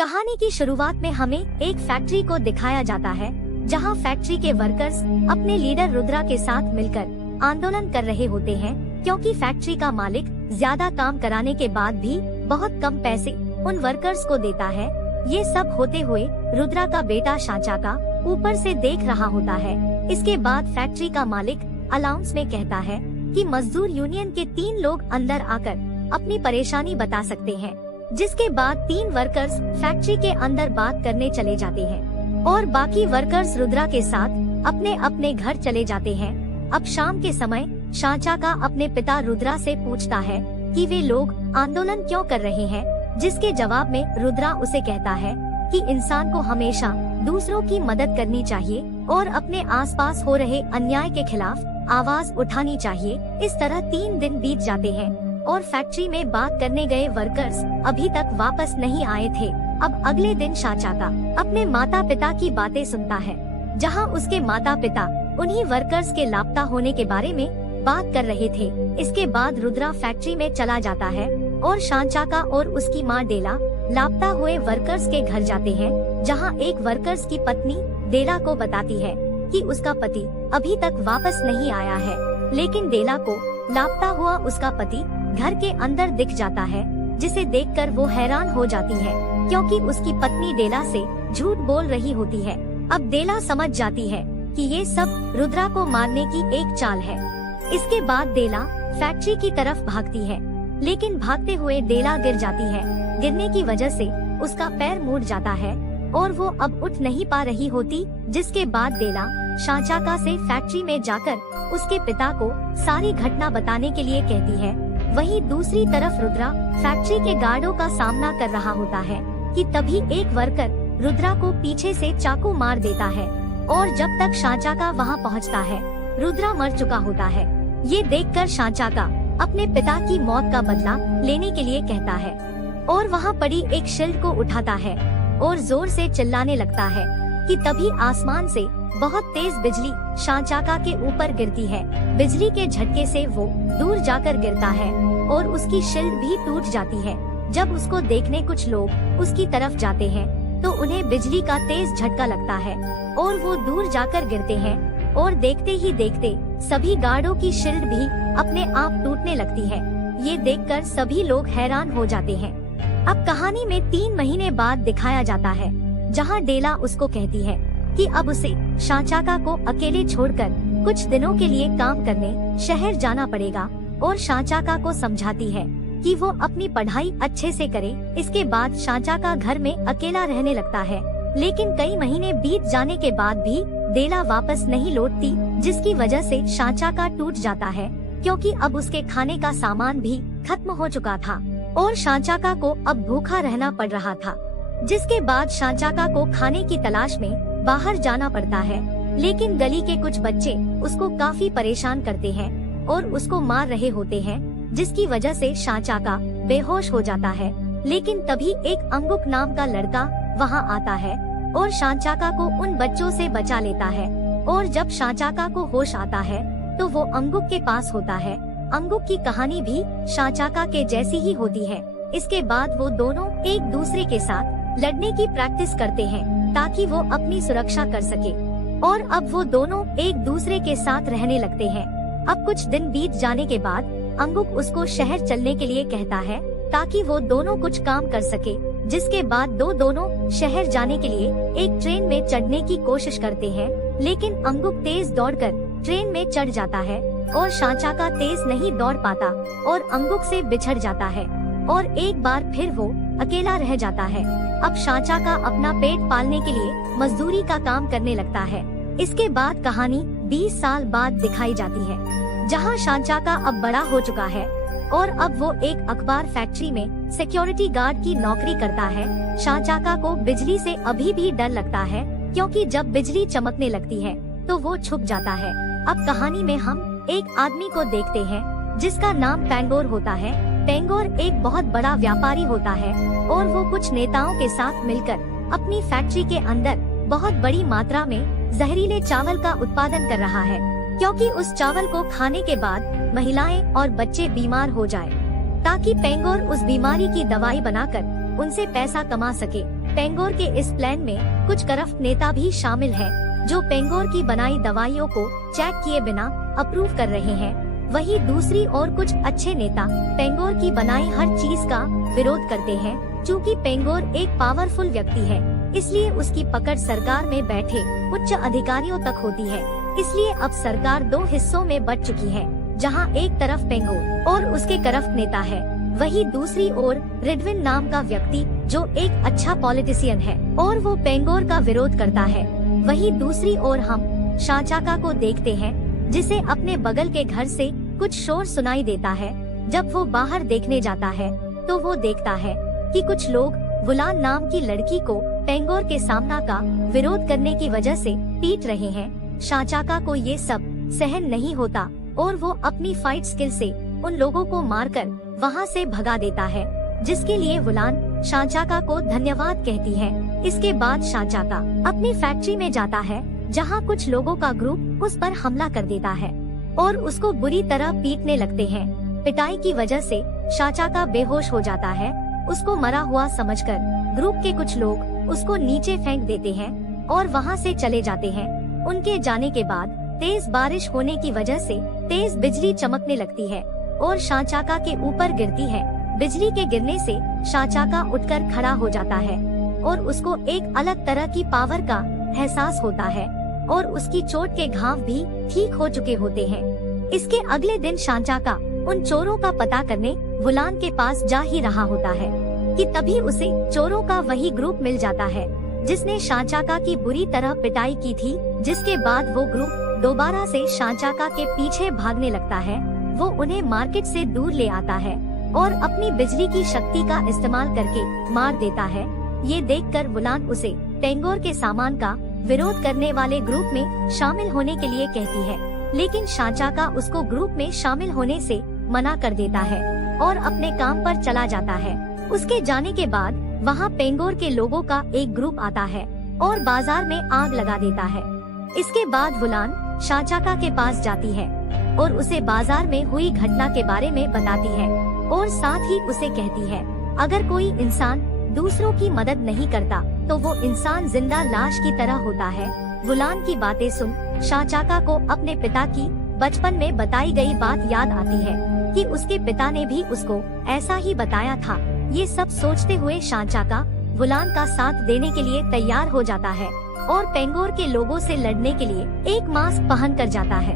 कहानी की शुरुआत में हमें एक फैक्ट्री को दिखाया जाता है, जहां फैक्ट्री के वर्कर्स अपने लीडर रुद्रा के साथ मिलकर आंदोलन कर रहे होते हैं, क्योंकि फैक्ट्री का मालिक ज्यादा काम कराने के बाद भी बहुत कम पैसे उन वर्कर्स को देता है। ये सब होते हुए रुद्रा का बेटा शांचाका ऊपर से देख रहा होता है। इसके बाद फैक्ट्री का मालिक अनाउंस में कहता है कि मजदूर यूनियन के 3 लोग अंदर आकर अपनी परेशानी बता सकते हैं। जिसके बाद 3 वर्कर्स फैक्ट्री के अंदर बात करने चले जाते हैं और बाकी वर्कर्स रुद्रा के साथ अपने अपने घर चले जाते हैं। अब शाम के समय शांचाका अपने पिता रुद्रा से पूछता है कि वे लोग आंदोलन क्यों कर रहे हैं, जिसके जवाब में रुद्रा उसे कहता है कि इंसान को हमेशा दूसरों की मदद करनी चाहिए और अपने आसपास हो रहे अन्याय के खिलाफ आवाज उठानी चाहिए। इस तरह 3 दिन बीत जाते हैं और फैक्ट्री में बात करने गए वर्कर्स अभी तक वापस नहीं आए थे। अब अगले दिन शांचाका अपने माता पिता की बातें सुनता है, जहां उसके माता पिता उन्हीं वर्कर्स के लापता होने के बारे में बात कर रहे थे। इसके बाद रुद्रा फैक्ट्री में चला जाता है और शांचाका और उसकी माँ डेला लापता हुए वर्कर्स के घर जाते हैं, जहां एक वर्कर्स की पत्नी डेला को बताती है कि उसका पति अभी तक वापस नहीं आया है। लेकिन डेला को लापता हुआ उसका पति घर के अंदर दिख जाता है, जिसे देखकर वो हैरान हो जाती है, क्योंकि उसकी पत्नी डेला से झूठ बोल रही होती है। अब डेला समझ जाती है कि ये सब रुद्रा को मारने की एक चाल है। इसके बाद डेला फैक्ट्री की तरफ भागती है, लेकिन भागते हुए डेला गिर जाती है। गिरने की वजह से उसका पैर मुड़ जाता है और वो अब उठ नहीं पा रही होती। जिसके बाद डेला शांचाका से फैक्ट्री में जाकर उसके पिता को सारी घटना बताने के लिए कहती है। वहीं दूसरी तरफ रुद्रा फैक्ट्री के गार्डों का सामना कर रहा होता है कि तभी एक वर्कर रुद्रा को पीछे से चाकू मार देता है और जब तक शांचाका वहां पहुंचता है, रुद्रा मर चुका होता है। ये देखकर शांचाका अपने पिता की मौत का बदला लेने के लिए कहता है और वहां पड़ी एक शील्ड को उठाता है और जोर से चिल्लाने लगता है कि तभी आसमान से बहुत तेज बिजली शांचाका के ऊपर गिरती है। बिजली के झटके से वो दूर जाकर गिरता है और उसकी शील्ड भी टूट जाती है। जब उसको देखने कुछ लोग उसकी तरफ जाते हैं तो उन्हें बिजली का तेज झटका लगता है और वो दूर जाकर गिरते हैं और देखते ही देखते सभी गार्डों की शील्ड भी अपने आप टूटने लगती है। ये देखकर सभी लोग हैरान हो जाते हैं। अब कहानी में 3 महीने बाद दिखाया जाता है, जहां डेला उसको कहती है कि अब उसे शांचाका को अकेले छोड़कर कुछ दिनों के लिए काम करने शहर जाना पड़ेगा और शांचाका को समझाती है कि वो अपनी पढ़ाई अच्छे से करे। इसके बाद शांचाका घर में अकेला रहने लगता है, लेकिन कई महीने बीत जाने के बाद भी डेला वापस नहीं लौटती, जिसकी वजह से शांचाका टूट जाता है, क्योंकि अब उसके खाने का सामान भी खत्म हो चुका था और शांचाका को अब भूखा रहना पड़ रहा था। जिसके बाद शांचाका को खाने की तलाश में बाहर जाना पड़ता है, लेकिन गली के कुछ बच्चे उसको काफी परेशान करते हैं और उसको मार रहे होते हैं, जिसकी वजह से शांचाका बेहोश हो जाता है। लेकिन तभी एक अंगुक नाम का लड़का वहां आता है और शांचाका को उन बच्चों से बचा लेता है। और जब शांचाका को होश आता है तो वो अंगुक के पास होता है। अंगुक की कहानी भी शांचाका के जैसी ही होती है। इसके बाद वो दोनों एक दूसरे के साथ लड़ने की प्रैक्टिस करते हैं ताकि वो अपनी सुरक्षा कर सके, और अब वो दोनों एक दूसरे के साथ रहने लगते हैं। अब कुछ दिन बीत जाने के बाद अंगुक उसको शहर चलने के लिए कहता है ताकि वो दोनों कुछ काम कर सके। जिसके बाद दोनों शहर जाने के लिए एक ट्रेन में चढ़ने की कोशिश करते हैं, लेकिन अंगुक तेज दौड़कर ट्रेन में चढ़ जाता है और शांचाका तेज नहीं दौड़ पाता और अंगुक से बिछड़ जाता है और एक बार फिर वो अकेला रह जाता है। अब शांचाका अपना पेट पालने के लिए मजदूरी का काम करने लगता है। इसके बाद कहानी 20 साल बाद दिखाई जाती है, जहां शांचाका अब बड़ा हो चुका है और अब वो एक अखबार फैक्ट्री में सिक्योरिटी गार्ड की नौकरी करता है। शांचाका को बिजली से अभी भी डर लगता है, क्योंकि जब बिजली चमकने लगती है तो वो छुप जाता है। अब कहानी में हम एक आदमी को देखते हैं जिसका नाम पेंगोर होता है। पेंगोर एक बहुत बड़ा व्यापारी होता है और वो कुछ नेताओं के साथ मिलकर अपनी फैक्ट्री के अंदर बहुत बड़ी मात्रा में जहरीले चावल का उत्पादन कर रहा है, क्योंकि उस चावल को खाने के बाद महिलाएं और बच्चे बीमार हो जाएं, ताकि पेंगोर उस बीमारी की दवाई बनाकर उनसे पैसा कमा सके। पेंगोर के इस प्लान में कुछ करप्ट नेता भी शामिल है, जो पेंगोर की बनाई दवाइयों को चेक किए बिना अप्रूव कर रहे हैं। वहीं दूसरी ओर कुछ अच्छे नेता पेंगोर की बनाई हर चीज का विरोध करते हैं। चूँकि पेंगोर एक पावरफुल व्यक्ति है, इसलिए उसकी पकड़ सरकार में बैठे उच्च अधिकारियों तक होती है। इसलिए अब सरकार दो हिस्सों में बट चुकी है, जहां एक तरफ पेंगोर और उसके करप्ट नेता है, वहीं दूसरी ओर रिडविन नाम का व्यक्ति जो एक अच्छा पॉलिटिशियन है और वो पेंगोर का विरोध करता है। वहीं दूसरी ओर हम शांचाका को देखते हैं, जिसे अपने बगल के घर से कुछ शोर सुनाई देता है। जब वो बाहर देखने जाता है तो वो देखता है कि कुछ लोग वुलान नाम की लड़की को पेंगोर के सामना का विरोध करने की वजह से पीट रहे हैं। शांचाका को ये सब सहन नहीं होता और वो अपनी फाइट स्किल से उन लोगों को मारकर वहाँ से भगा देता है, जिसके लिए वुलान शांचाका को धन्यवाद कहती है। इसके बाद शांचाका अपनी फैक्ट्री में जाता है, जहाँ कुछ लोगों का ग्रुप उस पर हमला कर देता है और उसको बुरी तरह पीटने लगते हैं। पिटाई की वजह से शांचाका बेहोश हो जाता है। उसको मरा हुआ समझकर ग्रुप के कुछ लोग उसको नीचे फेंक देते हैं और वहाँ से चले जाते हैं। उनके जाने के बाद तेज बारिश होने की वजह से तेज बिजली चमकने लगती है और शांचाका के ऊपर गिरती है। बिजली के गिरने से शांचाका उठकर खड़ा हो जाता है और उसको एक अलग तरह की पावर का एहसास होता है और उसकी चोट के घाव भी ठीक हो चुके होते हैं। इसके अगले दिन शांचाका उन चोरों का पता करने वुलान के पास जा ही रहा होता है कि तभी उसे चोरों का वही ग्रुप मिल जाता है, जिसने शांचाका की बुरी तरह पिटाई की थी। जिसके बाद वो ग्रुप दोबारा से शांचाका के पीछे भागने लगता है। वो उन्हें मार्केट से दूर ले आता है और अपनी बिजली की शक्ति का इस्तेमाल करके मार देता है। ये देखकर वुलान उसे पेंगोर के सामान का विरोध करने वाले ग्रुप में शामिल होने के लिए कहती है, लेकिन शांचाका उसको ग्रुप में शामिल होने से मना कर देता है और अपने काम पर चला जाता है। उसके जाने के बाद वहाँ पेंगोर के लोगों का एक ग्रुप आता है और बाजार में आग लगा देता है। इसके बाद वुलान शांचाका के पास जाती है और उसे बाजार में हुई घटना के बारे में बताती है और साथ ही उसे कहती है, अगर कोई इंसान दूसरों की मदद नहीं करता तो वो इंसान जिंदा लाश की तरह होता है। वुलान की बातें सुन शांचाका को अपने पिता की बचपन में बताई गई बात याद आती है कि उसके पिता ने भी उसको ऐसा ही बताया था। ये सब सोचते हुए शांचाका वुलान का साथ देने के लिए तैयार हो जाता है और पेंगोर के लोगों से लड़ने के लिए एक मास्क पहन कर जाता है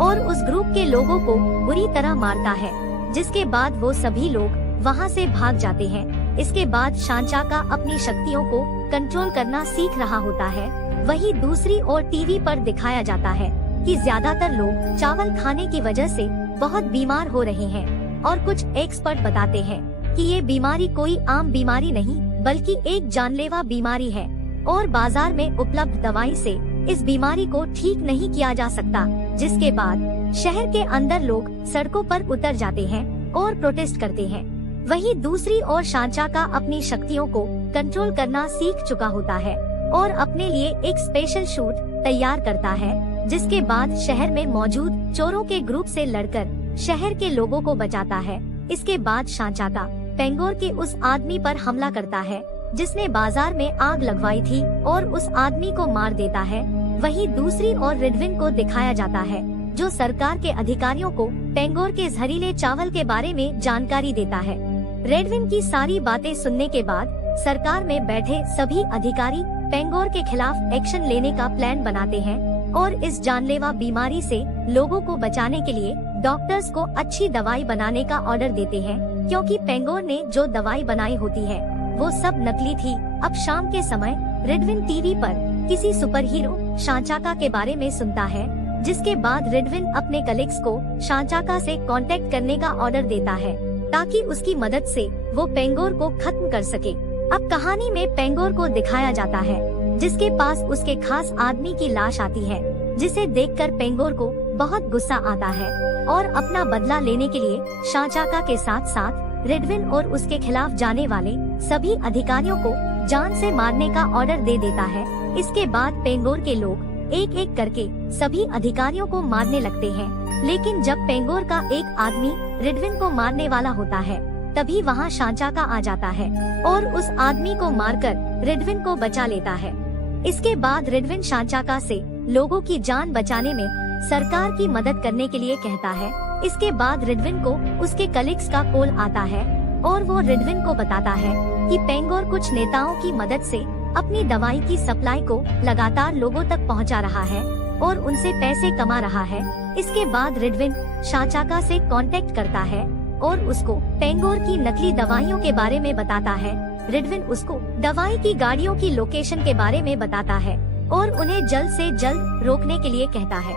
और उस ग्रुप के लोगों को बुरी तरह मारता है, जिसके बाद वो सभी लोग वहाँ से भाग जाते हैं। इसके बाद शांचाका अपनी शक्तियों को कंट्रोल करना सीख रहा होता है। वहीं दूसरी ओर टीवी पर दिखाया जाता है कि ज्यादातर लोग चावल खाने की वजह से बहुत बीमार हो रहे हैं और कुछ एक्सपर्ट बताते हैं कि ये बीमारी कोई आम बीमारी नहीं बल्कि एक जानलेवा बीमारी है और बाजार में उपलब्ध दवाई से इस बीमारी को ठीक नहीं किया जा सकता। जिसके बाद शहर के अंदर लोग सड़कों पर उतर जाते हैं और प्रोटेस्ट करते हैं। वहीं दूसरी ओर शांचाका अपनी शक्तियों को कंट्रोल करना सीख चुका होता है और अपने लिए एक स्पेशल शूट तैयार करता है, जिसके बाद शहर में मौजूद चोरों के ग्रुप से लड़कर शहर के लोगों को बचाता है। इसके बाद शांचाका पेंगोर के उस आदमी पर हमला करता है जिसने बाजार में आग लगवाई थी और उस आदमी को मार देता है। वहीं दूसरी ओर रिडविन को दिखाया जाता है जो सरकार के अधिकारियों को पेंगोर के जहरीले चावल के बारे में जानकारी देता है। रेडविन की सारी बातें सुनने के बाद सरकार में बैठे सभी अधिकारी पेंगोर के खिलाफ एक्शन लेने का प्लान बनाते हैं और इस जानलेवा बीमारी से लोगों को बचाने के लिए डॉक्टर्स को अच्छी दवाई बनाने का ऑर्डर देते हैं, क्योंकि पेंगोर ने जो दवाई बनाई होती है वो सब नकली थी। अब शाम के समय रेडविन टीवी पर किसी सुपर हीरो शांचाका के बारे में सुनता है, जिसके बाद रेडविन अपने कलीग्स को शांचाका से कांटेक्ट करने का ऑर्डर देता है ताकि उसकी मदद से वो पेंगोर को खत्म कर सके। अब कहानी में पेंगोर को दिखाया जाता है जिसके पास उसके खास आदमी की लाश आती है, जिसे देखकर पेंगोर को बहुत गुस्सा आता है और अपना बदला लेने के लिए शांचाका के साथ साथ रेडविन और उसके खिलाफ जाने वाले सभी अधिकारियों को जान से मारने का ऑर्डर दे देता है। इसके बाद पेंगोर के लोग एक एक करके सभी अधिकारियों को मारने लगते हैं, लेकिन जब पेंगोर का एक आदमी रेडविन को मारने वाला होता है तभी वहाँ शांचाका आ जाता है और उस आदमी को मारकर रिडविन को बचा लेता है। इसके बाद रिडविन शांचाका से लोगों की जान बचाने में सरकार की मदद करने के लिए कहता है। इसके बाद रिडविन को उसके कलीग्स का कॉल आता है और वो रिडविन को बताता है कि पेंगोर कुछ नेताओं की मदद से अपनी दवाई की सप्लाई को लगातार लोगों तक पहुंचा रहा है और उनसे पैसे कमा रहा है। इसके बाद रिडविन शांचाका से कांटेक्ट करता है और उसको पेंगोर की नकली दवाइयों के बारे में बताता है। रिडविन उसको दवाई की गाड़ियों की लोकेशन के बारे में बताता है और उन्हें जल्द से जल्द रोकने के लिए कहता है।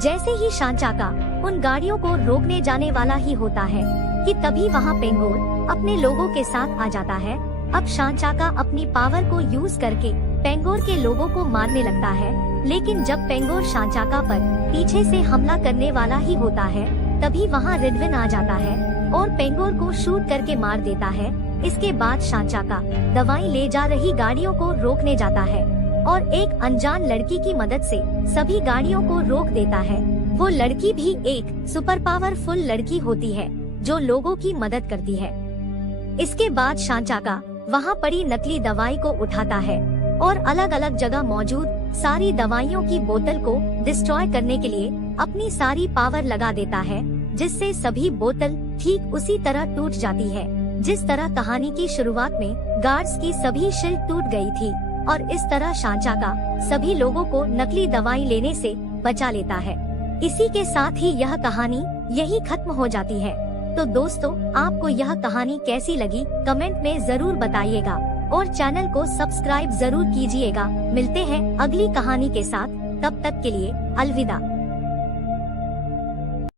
जैसे ही शांचाका उन गाड़ियों को रोकने जाने वाला ही होता है कि तभी वहाँ पेंगोर अपने लोगों के साथ आ जाता है। अब शांचाका अपनी पावर को यूज करके पेंगोर के लोगों को मारने लगता है, लेकिन जब पेंगोर शांचाका पर पीछे से हमला करने वाला ही होता है तभी वहाँ रिडविन आ जाता है और पेंगोर को शूट करके मार देता है। इसके बाद शांचाका दवाई ले जा रही गाड़ियों को रोकने जाता है और एक अनजान लड़की की मदद से सभी गाड़ियों को रोक देता है। वो लड़की भी एक सुपर पावरफुल लड़की होती है जो लोगों की मदद करती है। इसके बाद शांचाका वहाँ पड़ी नकली दवाई को उठाता है और अलग अलग जगह मौजूद सारी दवाइयों की बोतल को डिस्ट्रॉय करने के लिए अपनी सारी पावर लगा देता है, जिससे सभी बोतल ठीक उसी तरह टूट जाती है जिस तरह कहानी की शुरुआत में गार्ड्स की सभी शील्ड टूट गई थी। और इस तरह शांचाका सभी लोगों को नकली दवाई लेने से बचा लेता है। इसी के साथ ही यह कहानी यही खत्म हो जाती है। तो दोस्तों, आपको यह कहानी कैसी लगी कमेंट में जरूर बताइएगा और चैनल को सब्सक्राइब जरूर कीजिएगा। मिलते हैं अगली कहानी के साथ, तब तक के लिए अलविदा।